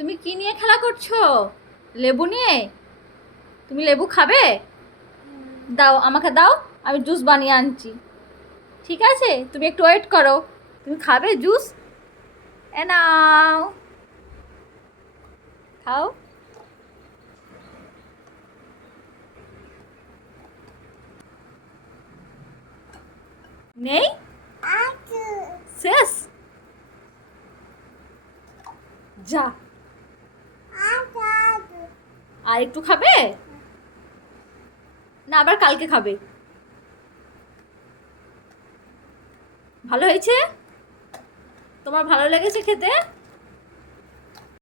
তুমি কি নিয়ে খেলা করছো? লেবু নিয়ে? তুমি লেবু খাবে? দাও, আমাকে দাও, আমি জুস বানিয়ে আনছি। ঠিক আছে, তুমি একটু ওয়েট করো। তুমি খাবে জুস? এ নাও, খাও। নেই? শেষ? যা, আর একটু খাবে? না আবার কালকে খাবে? ভালো হয়েছে? তোমার ভালো লেগেছে খেতে?